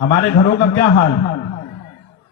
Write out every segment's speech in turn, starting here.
ہمارے گھروں کا کیا حال ہے؟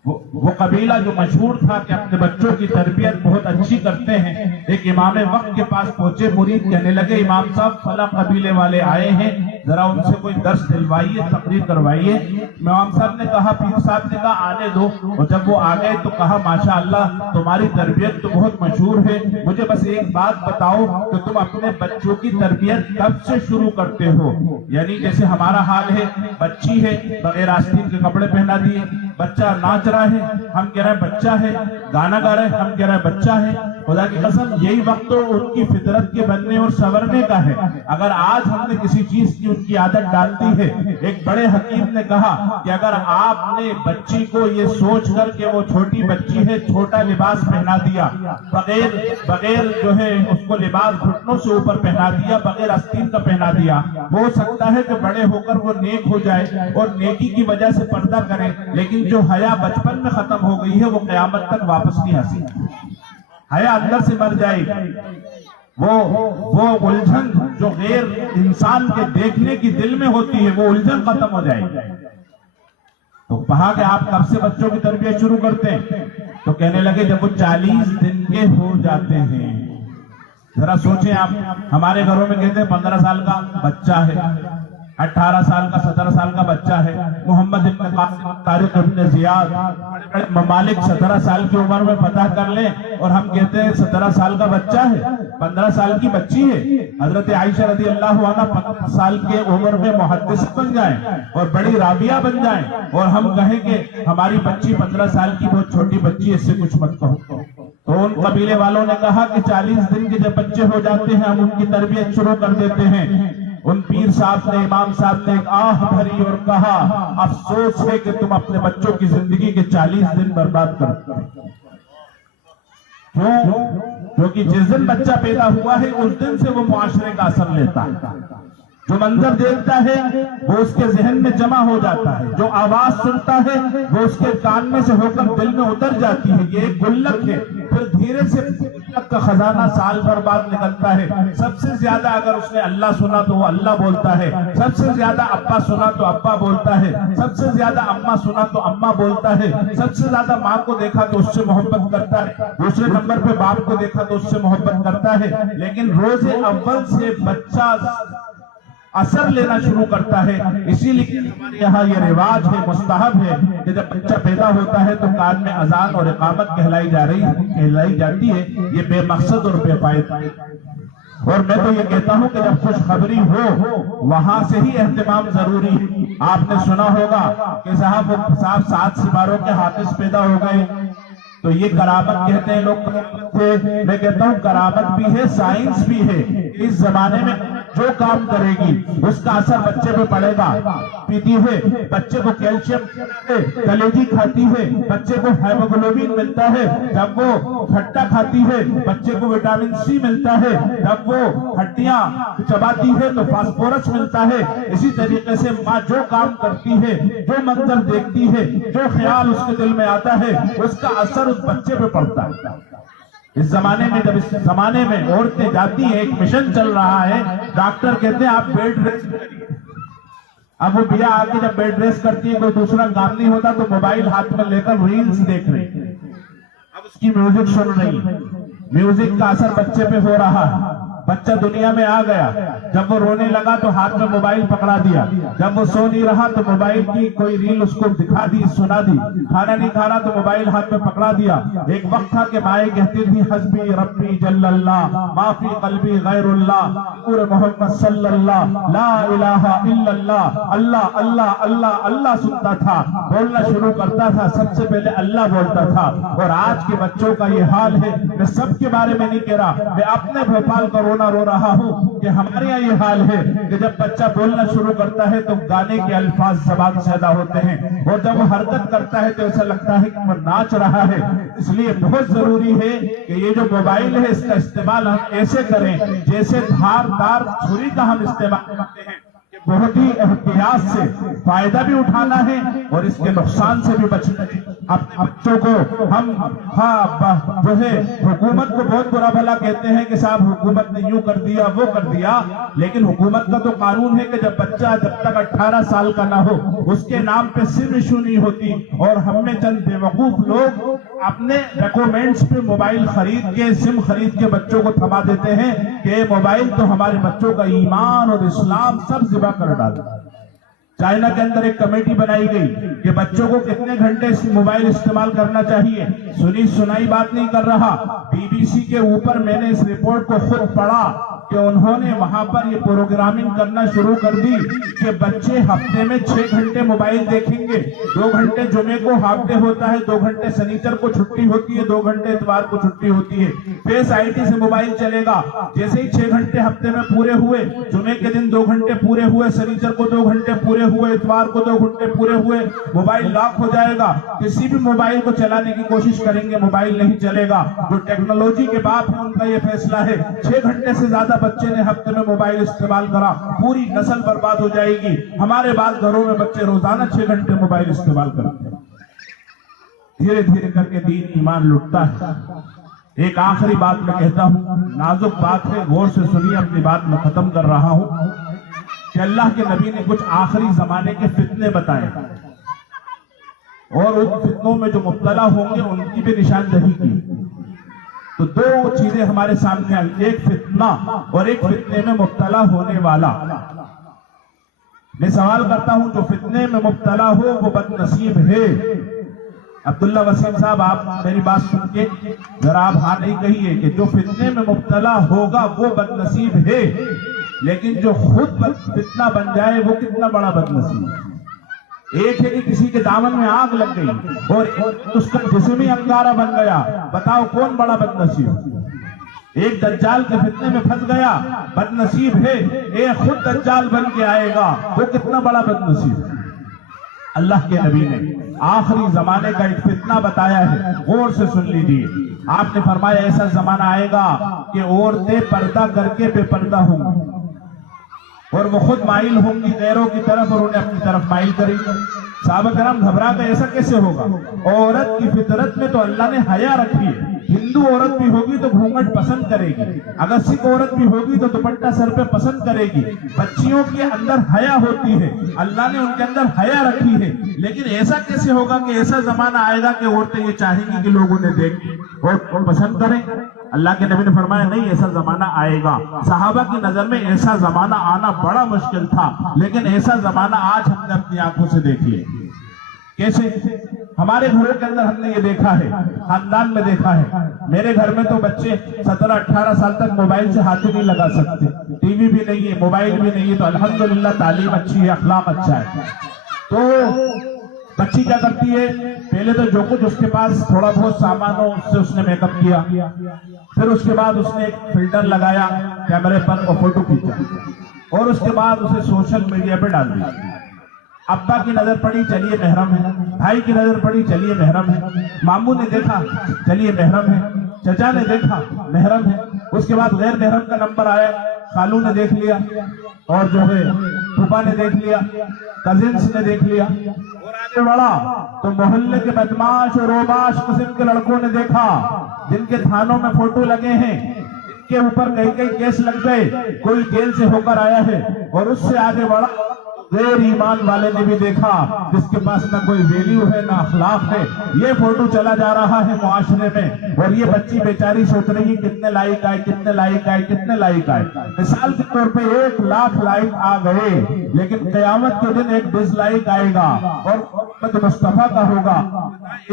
وہ قبیلہ جو مشہور تھا کہ اپنے بچوں کی تربیت بہت اچھی کرتے ہیں، ایک امام وقت کے پاس پہنچے، مرید کہنے لگے امام صاحب فلاں قبیلے والے آئے ہیں، ذرا ان سے کوئی درس دلوائیے، تقریر کروائیے۔ امام صاحب نے کہا، پیر صاحب نے کہا آنے دو، اور جب وہ آ گئے تو کہا ماشاءاللہ تمہاری تربیت تو بہت مشہور ہے، مجھے بس ایک بات بتاؤ کہ تم اپنے بچوں کی تربیت کب سے شروع کرتے ہو؟ یعنی جیسے ہمارا حال ہے، بچی ہے بغیر آستین کے کپڑے پہنا دیے، بچہ ناچ رہا ہے ہم کہہ رہے ہیں بچہ ہے، گانا گا رہے ہیں ہم کہہ رہے ہیں بچہ ہے۔ خدا کی قسم یہی وقت تو ان کی فطرت کے بننے اور سنورنے کا ہے۔ اگر آج ہم نے کسی چیز کی ان کی عادت ڈال دی ہے، ایک بڑے حکیم نے کہا کہ اگر آپ نے بچی کو یہ سوچ کر کہ وہ چھوٹی بچی ہے چھوٹا لباس پہنا دیا، بغیر جو ہے اس کو لباس گھٹنوں سے اوپر پہنا دیا، بغیر آستین کا پہنا دیا، ہو سکتا ہے کہ بڑے ہو کر وہ نیک ہو جائے اور نیکی کی وجہ سے پردہ کرے، لیکن جو حیا بچپن میں ختم ہو گئی ہے وہ قیامت تک واپس نہیں آتی، حیا اندر سے مر جائے گی۔ وہ الجھن جو غیر انسان کے دیکھنے کی دل میں ہوتی ہے وہ الجھن ختم ہو جائے گی۔ تو کہا کہ آپ کب سے بچوں کی تربیت شروع کرتے ہیں؟ تو کہنے لگے جب وہ 40 دن کے ہو جاتے ہیں۔ ذرا سوچیں آپ، ہمارے گھروں میں کہتے ہیں 15 سال کا بچہ ہے، 18 سال کا 17 سال کا بچہ ہے۔ محمد ابن قاسم، طارق ابن زیاد، بڑے بڑے ممالک 17 سال کی عمر میں فتح کر لیں اور ہم کہتے ہیں 17 سال کا بچہ ہے، 15 سال کی بچی ہے۔ حضرت عائشہ رضی اللہ عنہ 15 سال کے عمر میں محدث بن جائیں اور بڑی رابعہ بن جائیں، اور ہم کہیں کہ ہماری بچی 15 سال کی بہت چھوٹی بچی ہے، اس سے کچھ مت کہو۔ تو ان قبیلے والوں نے کہا کہ 40 دن کے جب بچے ہو جاتے ہیں ہم ان کی تربیت شروع کر دیتے ہیں۔ ان پیر صاحب نے، امام صاحب نے ایک آہ بھری اور کہا افسوس ہے کہ تم اپنے بچوں کی زندگی کے 40 دن برباد کرتے ہو۔ کیوں؟ کیونکہ جس دن بچہ پیدا ہوا ہے اس دن سے وہ معاشرے کا اثر لیتا ہے، جو منظر دیکھتا ہے وہ اس کے ذہن میں جمع ہو جاتا ہے، جو آواز سنتا ہے وہ اس کے کان میں سے ہو کر دل میں اتر جاتی ہے، یہ ایک گلک ہے۔ پھر دھیرے سے گلک کا خزانہ سال بھر بعد نکلتا ہے۔ سب سے زیادہ اگر اس نے اللہ سنا تو وہ اللہ بولتا ہے، سب سے زیادہ ابا سنا تو ابا بولتا ہے، سب سے زیادہ اماں سنا تو اماں بولتا ہے، سب سے زیادہ ماں کو دیکھا تو اس سے محبت کرتا ہے، دوسرے نمبر پہ باپ کو دیکھا تو اس سے محبت کرتا ہے۔ لیکن روز اول سے بچہ اثر لینا شروع کرتا ہے۔ اسی لیے ہمارے یہاں یہ رواج ہے، مستحب ہے کہ جب بچہ پیدا ہوتا ہے تو کان میں اذان اور اقامت کہلائی جاتی ہے۔ یہ بے مقصد اور بے فائدہ ہے، اور میں تو یہ کہتا ہوں کہ جب خوشخبری ہو وہاں سے ہی اہتمام ضروری ہے۔ آپ نے سنا ہوگا کہ صاحب 7 سپاروں کے حافظ پیدا ہو گئے، تو یہ کرامت کہتے ہیں لوگ، میں کہتا ہوں کرامت بھی ہے، سائنس بھی ہے۔ اس زمانے میں جو کام کرے گی اس کا اثر بچے پہ پڑے گا۔ پیتی ہے بچے کو کیلشیم، کلیجی کھاتی ہے بچے کو ہیموگلوبن ملتا ہے، جب وہ کھٹا کھاتی ہے بچے کو وٹامن سی ملتا ہے، جب وہ ہڈیاں چباتی ہے تو فاسفورس ملتا ہے۔ اسی طریقے سے ماں جو کام کرتی ہے، جو منظر دیکھتی ہے، جو خیال اس کے دل میں آتا ہے، اس کا اثر اس بچے پہ پڑتا ہے۔ اس زمانے میں جب اس زمانے میں عورتیں جاتی ہیں، ایک مشن چل رہا ہے، ڈاکٹر کہتے ہیں آپ بیڈ ریسٹ کریے۔ اب وہ بیا آ کے جب بیڈ ریسٹ کرتی ہے، کوئی دوسرا کام نہیں ہوتا تو موبائل ہاتھ میں لے کر ریلز دیکھ رہی ہے، اب اس کی میوزک سن رہی ہے۔ میوزک کا اثر بچے پہ ہو رہا ہے، بچہ دنیا میں آ گیا، جب وہ رونے لگا تو ہاتھ میں موبائل پکڑا دیا، جب وہ سو نہیں رہا تو موبائل کی کوئی ریل اس کو دکھا دی، سنا دی، کھانا نہیں کھا رہا تو موبائل ہاتھ میں پکڑا دیا۔ ایک وقت تھا کہ مائیں کہتی تھی حسبی ربی جل اللہ ما فی قلبی غیر اللہ، نور محمد صلی اللہ، لا الہ الا اللہ، اللہ اللہ اللہ اللہ سنتا تھا، بولنا شروع کرتا تھا سب سے پہلے اللہ بولتا تھا۔ اور آج کے بچوں کا یہ حال ہے، میں سب کے بارے میں نہیں کہہ رہا، میں اپنے بھوپال کا رو رہا ہوں کہ ہمارے یہاں یہ حال ہے کہ جب بچہ بولنا شروع کرتا ہے تو گانے کے الفاظ زبان سے ادا ہوتے ہیں، اور جب وہ حرکت کرتا ہے تو ایسا لگتا ہے کہ وہ ناچ رہا ہے۔ اس لیے بہت ضروری ہے کہ یہ جو موبائل ہے اس کا استعمال ہم ایسے کریں جیسے دھاردار چھری کا ہم استعمال کرتے ہیں، کہ بہت ہی احتیاط سے فائدہ بھی اٹھانا ہے اور اس کے نقصان سے بھی بچنا ہے۔ اپنے بچوں کو ہم جو ہے حکومت کو بہت برا بھلا کہتے ہیں کہ صاحب حکومت نے یوں کر دیا وہ کر دیا، لیکن حکومت کا تو قانون ہے کہ جب تک 18 سال کا نہ ہو اس کے نام پہ سم ایشو نہیں ہوتی، اور ہم میں چند بیوقوف لوگ اپنے ڈاکومنٹس پہ موبائل خرید کے سم خرید کے بچوں کو تھما دیتے ہیں کہ موبائل تو ہمارے بچوں کا ایمان اور اسلام سب ذبح کر ڈالتا ہے۔ چائنا کے اندر ایک کمیٹی بنائی گئی کہ بچوں کو کتنے گھنٹے موبائل استعمال کرنا چاہیے، سنی سنائی بات نہیں کر رہا، بی بی سی کے اوپر میں نے اس رپورٹ کو خود پڑھا کہ انہوں نے وہاں پر یہ پروگرامنگ کرنا شروع کر دی کہ بچے ہفتے میں 6 گھنٹے موبائل دیکھیں گے، 2 گھنٹے جمعے کو ہاف ڈے ہوتا ہے، 2 گھنٹے سنیچر کو چھٹی ہوتی ہے، 2 گھنٹے اتوار کو چھٹی ہوتی ہے، فیس آئی ٹی سے موبائل چلے گا، جیسے ہی 6 گھنٹے ہفتے میں پورے ہوئے، جمعے کے دن 2 گھنٹے پورے ہوئے، سنیچر کو 2 گھنٹے پورے ہوئے، اتوار کو 2 گھنٹے پورے ہوئے، موبائل لاک ہو جائے گا، کسی بھی موبائل کو چلانے کی کوشش کریں گے موبائل نہیں چلے گا۔ جو ٹیکنالوجی کے باپ ہیں ان کا یہ فیصلہ ہے، 6 گھنٹے سے زیادہ بچے نے ہفتے میں موبائل استعمال کرا پوری نسل برباد ہو جائے گی۔ ہمارے بعض گھروں میں بچے روزانہ 6 گھنٹے موبائل استعمال کرتے ہیں، دھیرے دھیرے کر کے دین ایمان لٹتا ہے۔ ایک آخری بات میں کہتا ہوں، نازک بات ہے، غور سے سنیے، اپنی بات میں ختم کر رہا ہوں کہ اللہ کے نبی نے کچھ آخری زمانے کے فتنے بتائے اور ان فتنوں میں جو مبتلا ہوں گے ان کی بھی نشاندہی کی۔ تو 2 چیزیں ہمارے سامنے آئی، ایک فتنہ اور ایک فتنے میں مبتلا ہونے والا۔ میں سوال کرتا ہوں جو فتنے میں مبتلا ہو وہ بد نصیب ہے۔ عبداللہ وسیم صاحب آپ میری بات سن کے ذرا آپ ہاں نہیں کہیے کہ جو فتنے میں مبتلا ہوگا وہ بد نصیب ہے، لیکن جو خود فتنہ بن جائے وہ کتنا بڑا بد نصیب ہے۔ ایک ہے کہ کسی کے دامن میں آگ لگ گئی اور اس کا جسمی انگارہ بن گیا، بتاؤ کون بڑا بد نصیب؟ ایک دجال کے فتنے میں پھنس گیا، بد نصیب ہے، ایک خود دجال بن کے آئے گا، وہ کتنا بڑا بد نصیب ہے۔ اللہ کے نبی نے آخری زمانے کا ایک فتنہ بتایا ہے، غور سے سن لیجیے۔ آپ نے فرمایا ایسا زمانہ آئے گا کہ عورتیں پردہ کر کے بے پردہ ہوں گی اور وہ خود مائل ہوں گی غیروں کی طرف اور انہیں اپنی طرف مائل کریں گی۔ صحابہ کرام گھبرا گئے، ایسا کیسے ہوگا؟ عورت کی فطرت میں تو اللہ نے حیا رکھی ہے، ہندو عورت بھی ہوگی تو گھونگھٹ پسند کرے گی، اگر سکھ عورت بھی ہوگی تو دوپٹہ سر پہ پسند کرے گی، بچیوں کے اندر حیا ہوتی ہے، اللہ نے ان کے اندر حیا رکھی ہے، لیکن ایسا کیسے ہوگا کہ ایسا زمانہ آئے گا کہ عورتیں یہ چاہیں گی کہ لوگ انہیں دیکھیں اور پسند کریں؟ اللہ کے نبی نے فرمایا نہیں، ایسا زمانہ آئے گا۔ صحابہ کی نظر میں ایسا زمانہ آنا بڑا مشکل تھا، لیکن ایسا زمانہ آج ہم نے اپنی آنکھوں سے دیکھ لیا۔ کیسے؟ ہمارے گھروں کے اندر ہم نے یہ دیکھا ہے، خاندان میں دیکھا ہے۔ میرے گھر میں تو بچے 17-18 سال تک موبائل سے ہاتھ نہیں لگا سکتے، ٹی وی بھی نہیں ہے، موبائل بھی نہیں ہے، تو الحمدللہ تعلیم اچھی ہے، اخلاق اچھا ہے۔ تو بچی کیا کرتی ہے؟ پہلے تو جو کچھ اس کے پاس تھوڑا بہت سامان ہو اس سے اس نے میک اپ کیا، پھر اس کے بعد اس نے ایک فلٹر لگایا کیمرے پر اور فوٹو کھینچا، اور اس کے بعد اسے سوشل میڈیا پہ ڈال دیا۔ ابا کی نظر پڑی، چلیے محرم ہے، بھائی کی نظر پڑی، چلیے محرم ہے، ماموں نے دیکھا، چلیے محرم ہے، چچا نے دیکھا، محرم ہے، اس کے بعد غیر محرم کا نمبر آیا، خالو نے دیکھ لیا، اور جو ہے پھوپھا نے دیکھ لیا، کزنس نے دیکھ لیا، اور آگے بڑھا تو محلے کے بدماش اور اوباش قسم کے لڑکوں نے دیکھا، جن کے تھانوں میں فوٹو لگے ہیں، جن کے اوپر کئی کیس لگ گئے، کوئی جیل سے ہو کر آیا ہے، اور اس سے آگے بڑھا غیر ایمان والے نے بھی دیکھا، جس کے پاس نہ کوئی ویلیو ہے نہ اخلاق ہے، یہ فوٹو چلا جا رہا ہے معاشرے میں، اور یہ بچی بیچاری سوچ رہی ہے کتنے لائک آئے، کتنے لائک آئے، کتنے لائک آئے۔ مثال کے طور پہ 1 لاکھ لائک آ گئے، لیکن قیامت کے دن 1 ڈس لائک آئے گا اور محمد مصطفیٰ کا ہوگا۔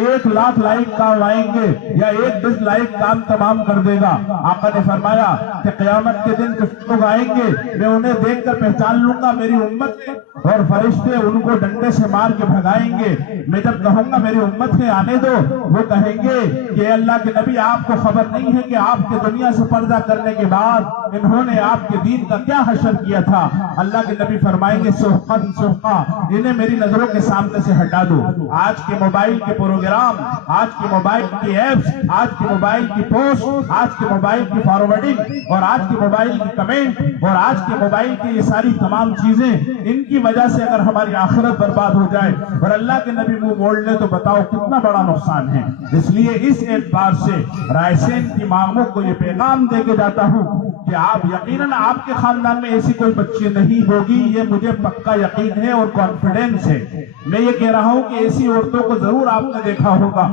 1 لاکھ لائک کام آئیں گے یا 1 ڈس لائک کام تمام کر دے گا؟ آقا نے فرمایا کہ قیامت کے دن کچھ لوگ آئیں گے، میں انہیں دیکھ کر پہچان لوں گا میری امت ہے، اور فرشتے ان کو ڈنڈے سے مار کے بھگائیں گے۔ میں جب کہوں گا میری امت ہے آنے دو، وہ کہیں گے کہ اللہ کے نبی آپ کو خبر نہیں ہے کہ آپ کے دنیا سے پردہ کرنے کے بعد انہوں نے آپ کے دین کا کیا حشر کیا تھا؟ اللہ کے نبی فرمائیں گے سحقاً سحقاً، انہیں میری نظروں کے سامنے سے ہٹا دو۔ آج کے موبائل کے پروگرام، آج کے موبائل کی ایپس، آج کے موبائل کی پوسٹ، آج کے موبائل کی فارورڈنگ، اور آج کے موبائل کی کمنٹ، اور آج کے موبائل کی یہ ساری تمام چیزیں، ان کی وجہ سے اگر ہماری آخرت برباد ہو جائے اور اللہ کے نبی منہ موڑ لے تو بتاؤ کتنا بڑا نقصان ہے۔ اس لیے اس اعتبار سے رائسین کی ماموں کو یہ پیغام دے کے جاتا ہوں کہ آپ یقیناً آپ کے خاندان میں ایسی کوئی بچی نہیں ہوگی، یہ مجھے پکا یقین ہے اور کانفیڈنس ہے۔ میں یہ کہہ رہا ہوں کہ ایسی عورتوں کو ضرور آپ نے دیکھا ہوگا،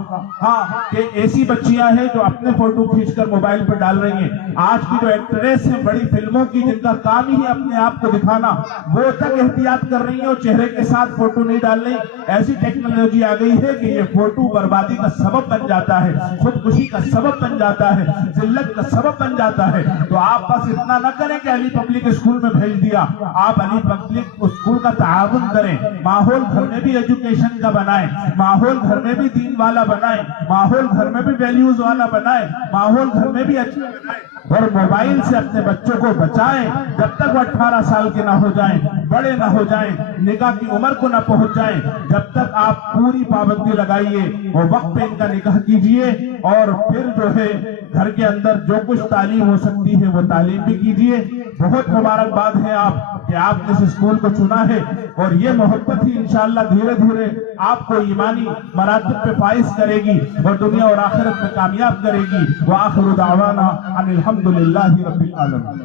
ہاں، کہ ایسی بچیاں ہیں جو اپنے فوٹو کھینچ کر موبائل پر ڈال رہی ہیں۔ آج کی جو ایکٹریس ہیں بڑی فلموں کی، جن کا کام ہی اپنے آپ کو دکھانا، وہ تک احتیاط کر رہی ہیں اور چہرے کے ساتھ فوٹو نہیں ڈال رہی۔ ایسی ٹیکنالوجی آ گئی ہے کہ یہ فوٹو بربادی کا سبب بن جاتا ہے، خودکشی کا سبب بن جاتا ہے، ذلت کا سبب بن جاتا ہے۔ تو آپ بس اتنا نہ کریں کہ علی پبلک اسکول میں بھیج دیا، آپ علی پبلک اسکول کا تعاون کریں، ماحول گھر میں بھی ایجوکیشن کا بنائیں، ماحول گھر میں بھی دین والا بنائیں، ماحول گھر میں بھی ویلیوز والا بنائیں، ماحول گھر میں بھی اچھا بنائیں، اور موبائل سے اپنے بچوں کو بچائیں جب تک وہ 18 سال کے نہ ہو جائیں، بڑے نہ ہو جائیں، نکاح کی عمر کو نہ پہنچ جائیں۔ جب تک آپ پوری پابندی لگائیے اور وقت پہ ان کا نکاح کیجئے، اور پھر جو ہے گھر کے اندر جو کچھ تعلیم ہو سکتی ہے وہ تعلیم بھی کیجئے۔ بہت مبارکباد ہے آپ کہ آپ نے اس اسکول کو چنا ہے، اور یہ محبت ہی انشاءاللہ دھیرے دھیرے آپ کو ایمانی مراتب پہ فائز کرے گی اور دنیا اور آخرت میں کامیاب کرے گی۔ وآخر دعوانا ان الحمدللہ رب العالمین۔